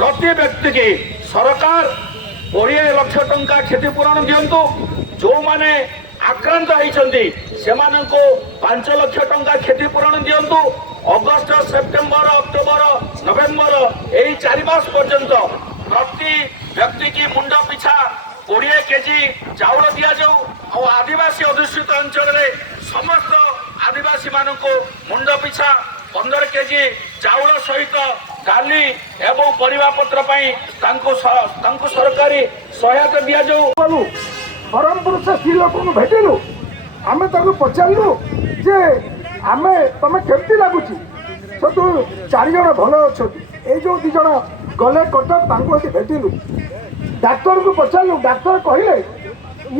प्रति व्यक्ति की सरकार 20 लाख टंका क्षतिपूरण दिंतु। जो माने आक्रांत होती से 5 लाख टंका क्षतिपूरण दिंतु। अगस्ट सेप्टेम्बर अक्टोबर नवेम्बर यही 4 मास पर्यंत प्रति व्यक्ति की मुंड पिछा 20 केजी चाउल दि जाऊ। और आदिवासी अधुषित अंचल समस्त आदिवासी मान मुंड पिछा 15 केजी चाउल सहित डाली एवं परिवा पत्र सरकारी सहायता दि जाऊ। ब्रह्मपुर से स्त्री लोक भेटिलु आम पचारू जे आम तुम केमती लगुच तू 4 जन भल अच्छा ये जो 2 जन गले कटक भेटिलु डाक्तर को पचारू डाक्तर कहले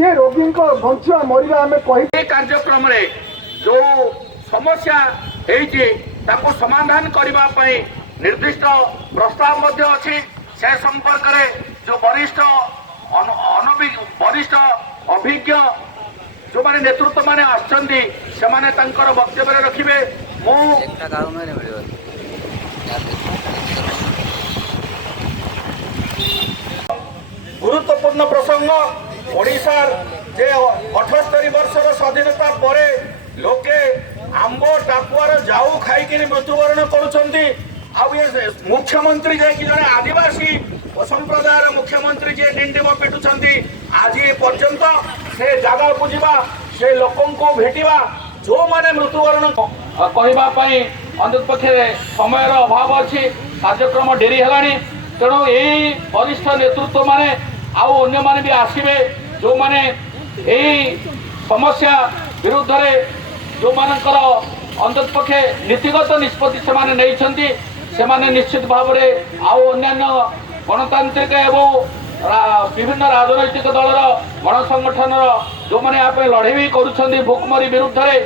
ये रोगी बंचा मरवा आम कह कार्यक्रम रे जो समस्या ताको समाधान करने निर्दिष्ट प्रस्ताव अच्छी से संपर्क में जो वरिष्ठ अभिज्ञ जो माने नेतृत्व माने आछंती से माने तंकर वक्तव्य रखिबे। मु गुरुत्वपूर्ण प्रसंग ओडिशार जे 78 वर्षर स्वाधीनता परे लोके आंब टाकुआर जाऊ खाई मृत्युवरण करुछंती। मुख्यमंत्री जे कि जने आदिवासी संप्रदायर मुख्यमंत्री जे डिंडिम पिटुछंती आज पर्यंत से जगह को जीवा से लोकों को भेटिवा जो माने मृत्युवरण कहवा अंत पक्षे समय अभाव अच्छी कार्यक्रम डेरी है। तेणु यही वरिष्ठ नेतृत्व माने आउ अन्य माने भी आसवे जो माने यही समस्या विरुद्ध रे जो मानकर अंत पक्षे नीतिगत निष्पत्ति से माने निश्चित भाव में आउ अन्य गणतांत्रिक एवं विभिन्न राजनैतिक दलर गणसंगठन जो मैंने लड़े भी करुँच भुखमरी विरुद्ध रे।